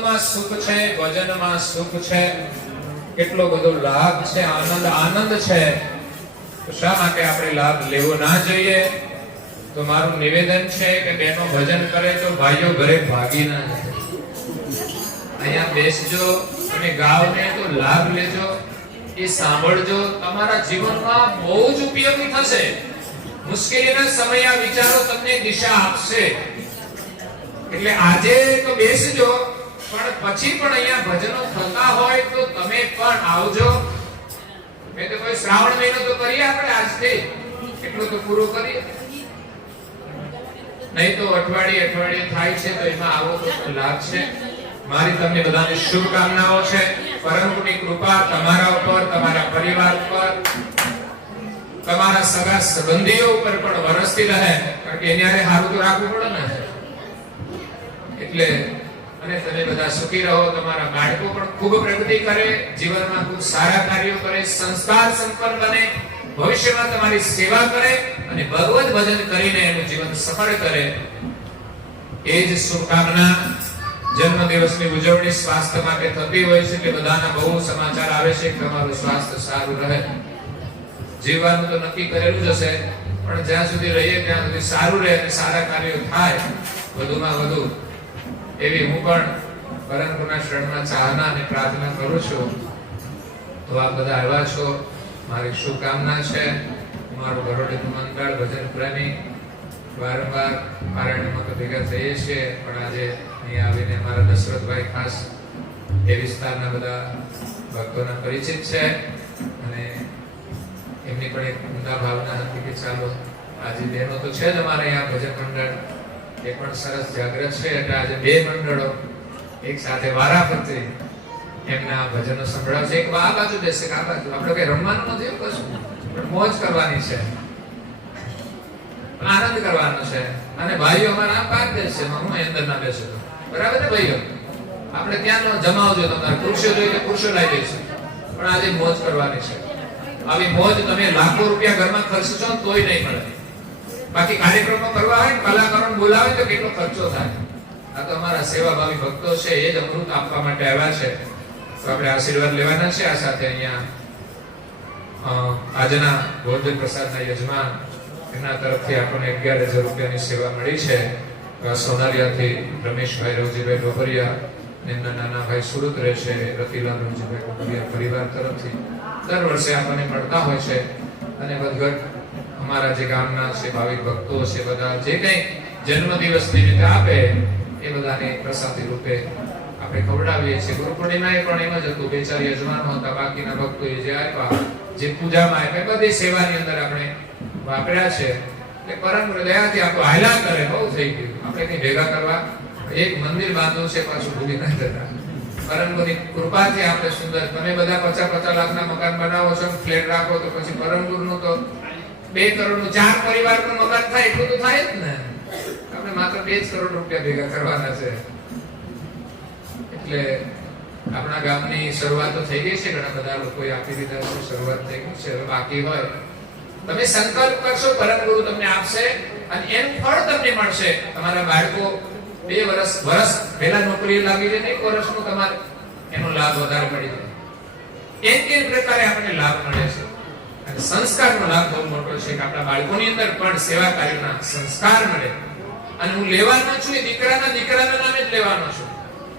સત્સંગમાં સુખ છે, ભજનમાં સુખ છે, કેટલો બધો લાભ છે, આનંદ છે, તો શા માટે આપણે લાભ લેવો ના જોઈએ? તો મારું નિવેદન છે કે બહેનો ભજન કરે તો ભાઈઓ ઘરે ભાગી ના જાય, અહીંયા બેસજો અને ગાવને તો લાભ લેજો, એ સાંભળજો, તમારા જીવનમાં બહુ જ ઉપયોગી થશે. મુશ્કેલીના સમય આ વિચારો તમને દિશા આપશે. એટલે આજે તો બેસજો, પણ પછી પણ અહીંયા ભજનો થતા હોય તો તમે પણ આવજો. મેં તો કોઈ શ્રાવણ મહિનો તો કરીએ આપણે આજથી, એટલું તો પૂરું કરીએ, નહીં તો અઠવાડિયે થાય છે તો એમાં આવો તો લાભ છે. મારી તમને બધાને શુભકામનાઓ છે. પરમગુરુની કૃપા તમારા ઉપર, તમારા પરિવાર ઉપર, તમારા સગા સંબંધીઓ ઉપર પણ વરસતી રહે, કારણ કે એને સારું તો રાખવું પડે ને. એટલે અને તમે બધા સુખી રહો, તમારા બાળકો પણ ખૂબ પ્રગતિ કરે, જીવનમાં ખૂબ સારા કાર્યો કરે, સંસ્કાર સંપન્ન બને, ભવિષ્યમાં તમારી સેવા કરે અને ભગવત ભજન કરીને એનું જીવન સફળ કરે. એ જ શુભકામના. જન્મદિવસની ઉજવણી સ્વાસ્થ્ય માટે થતી હોય છે, એટલે બધાના બહુ સમાચાર આવે છે કે તમારું સ્વાસ્થ્ય સારું રહે. જીવવાનું તો નક્કી કરેલું જ હશે, પણ જ્યાં સુધી રહીએ ત્યાં સુધી સારું રહે અને સારા કાર્યો થાય વધુમાં વધુ, એવી હું પણ પરમગુરુના શરણમાં ચાહના અને પ્રાર્થના કરું છું. તો આપ બધા આવ્યા છો, મારી શુભકામના છે. મારું બરોડીનું મંડળ ભજન પ્રેમી વારંવાર પારાયણમાં તો ભેગા થઈએ છીએ, પણ આજે અહીં આવીને મારા દશરથભાઈ ખાસ એ વિસ્તારના બધા ભક્તોના પરિચિત છે અને એમની પણ એક ઊંડા ભાવના હતી કે ચાલો આજે બહેનો તો છે જ અમારે અહીંયા ભજન મંડળ, એ પણ સરસ જાગૃત છે, એટલે આજે બે મંડળો એક સાથે વારાફરતી એમના ભજનો સંભળાવશે. એક આ બાજુ બેસે, આ બાજુ. આપણે કઈ રમવાનું નથી, એવું કશું, પણ મોજ કરવાની છે, આનંદ કરવાનો છે. અને ભાઈઓ અમારા પાક દેશે, હું અંદર ના બેસે તો બરાબર ને ભાઈઓ? આપણે ત્યાં જમાવજો, તમારે ખુરશીઓ જોઈએ ખુરશીઓ લાવી દઈશું, પણ આજે મોજ કરવાની છે. આવી મોજ તમે લાખો રૂપિયા ઘરમાં ખર્ચશો તોય નહીં મળે. બાકી કાર્યક્રમો કરવા હોય, કલાકારોને બોલાવે તો કેટલો ખર્ચો થાય. આ તો અમારા સેવાભાવી ભક્તો છે, એ જ અમૃત આપવા માટે આવ્યા છે, તો આપણે આશીર્વાદ લેવાના છે. આ સાથે અહીંયા આજના ભોજન પ્રસાદના યજમાન, એમના તરફથી આપણને 11,000 રૂપિયાની સેવા મળી છે. સોનાલિયાથી રમેશભાઈ રવજીભાઈ ડોબરિયા, એમના નાના ભાઈ સુરત રહે છે, રતિલાલ રવજીભાઈ ડોબરિયા પરિવાર તરફથી દર વર્ષે આપણને મળતા હોય છે. અને વધઘટ અમારા જે ગામના છે ભાવિક ભક્તો છે, બધા જે કંઈ જન્મદિવસ નિમિત્તે આપે એ બધાને પ્રસાદી રૂપે આપણે ખવડાવીએ છીએ. ગુરુ પૂર્ણિમાએ પણ એમ જ હતું, બે ચાર યજમાનો હતા, બાકીના ભક્તોએ જે આપ્યા, જે પૂજામાં આપ્યા, બધી સેવાની અંદર આપણે વાપર્યા છે. એટલે પરમ હૃદયથી આપણું હાયલા કરે, બહુ થઈ ગયું. આપણે કઈ ભેગા કરવા એક મંદિર બાંધવું છે, પાછું ભૂલી ના જતા. પરમગુરુની કૃપાથી આપણે સુંદર, તમે બધા 50-50 લાખના મકાન બનાવો છો, ફ્લેટ રાખો, તો પછી પરમગુરુનું તો 2 કરોડનું 4 પરિવારનું મકાન થાય એટલું તો થાય જ ને. આપણે માત્ર 2 જ કરોડ રૂપિયા ભેગા કરવાના છે. એટલે આપણા ગામની શરૂઆત તો થઈ ગઈ છે, ઘણા બધા લોકોએ આપી દીધા છે, શરૂઆત થઈ ગઈ છે. હવે બાકી હોય, તમે સંકલ્પ કરશો, પરમગુરુ તમને આપશે અને એનું ફળ તમને મળશે. તમારા બાળકો 2 વર્ષ પહેલા નોકરી લાગી જાય, 1 વર્ષનું તમારે એનો લાભ વધારે મળી જાય. એક પ્રકારે આપણને લાભ મળે છે. અને સંસ્કારનો લાભ બહુ મોટો છે કે આપણા બાળકોની અંદર પણ સેવા કાર્યના સંસ્કાર મળે. અને હું લેવાનો છું એ દીકરાના નામે જ લેવાનો છું.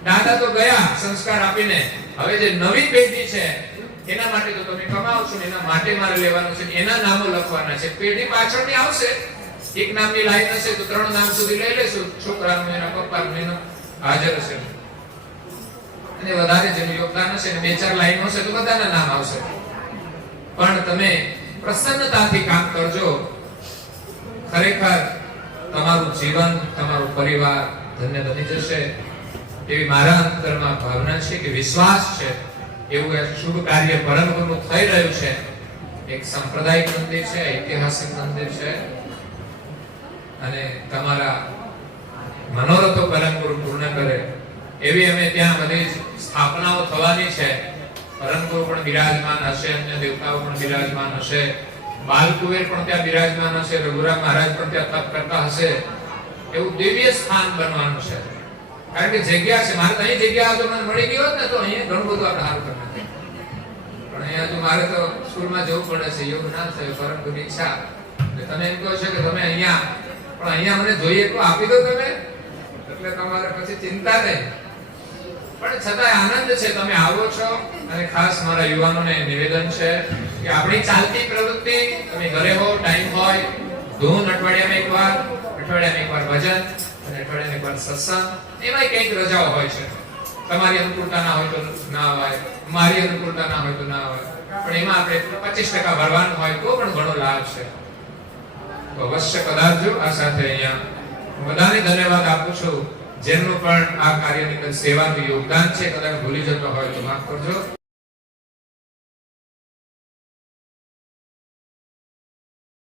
દાદા તો ગયા સંસ્કાર આપીને, હવે જે નવી પેઢી છે એના માટે તો તમે કમાઓ છો, એના માટે મારે લેવાનું છે, એના નામો લખવાના છે. પેઢી પાછળની આવશે, એક નામની લાઈન હશે તો 3 નામ સુધી લઈ લેશું, છોકરાનું, એના પપ્પાનું, એનો હાજર હશે. અને વધારે જેનું યોગદાન હશે ને 2-4 લાઈન હશે તો બધાના નામ આવશે. પણ તમે પ્રસન્નતાથી કામ કરજો, ખરેખર તમારું જીવન, તમારું પરિવાર ધન્ય બની જશે. એવી મારા અંતરમાં ભાવના છે કે વિશ્વાસ છે. એવું એક શુભ કાર્ય પરમગુરુ થઈ રહ્યું છે. એક સાંપ્રદાયિક મંદિર છે, ઐતિહાસિક મંદિર છે, અને તમારા મનોરથો પરમગુરુ પૂર્ણ કરે એવી અમે ત્યાં બધી સ્થાપનાઓ થવાની છે. પરમગુરુ પણ બિરાજમાન હશે, અન્ય દેવતાઓ પણ બિરાજમાન હશે, બાલકુબેર પણ ત્યાં બિરાજમાન હશે, રઘુરામ મહારાજ પણ ત્યાં તપ કરતા હશે. એવું દિવ્ય સ્થાન બનવાનું છે. કારણ કે જગ્યા છે. મારે તો અહીં જગ્યા જો મને મળી ગઈ હોત ને તો અહીંયા ઘણું બધું આપણે સારું કરી નાખીએ. પણ અહીંયા તો મારે તો સ્કૂલમાં જવું પડે છે, યોગ ના થયું પરંતુ ઈચ્છા. તમે એમ કહો છો કે તમે અહીંયા, પણ અહીંયા મને જોઈએ તો આપી દો તમે, એટલે તમારે પછી ચિંતા નહીં. પણ છતાંય આનંદ છે તમે આવો છો. અને ખાસ મારા યુવાનોને નિવેદન છે કે આપણી ચાલતી પ્રવૃત્તિ, તમે ઘરે હો, ટાઈમ હોય, ધૂન અઠવાડિયામાં એકવાર ભજન, અને અઠવાડિયામાં એકવાર સત્સંગ, એમાંય કંઈક રજાઓ હોય છે. તમારી અનુકૂળતા ના હોય તો ના હોય, મારી અનુકૂળતા ના હોય તો ના હોય, પણ એમાં આપણે 25% ભરવાનું હોય તો પણ ઘણો લાભ છે. તો અવશ્ય પધારજો. આ સાથે અહીંયા બધાને ધન્યવાદ આપું છું જેમનું પણ આ કાર્યની અંદર સેવાનું યોગદાન છે. કદાચ ભૂલી જતો હોય તો માફ કરજો.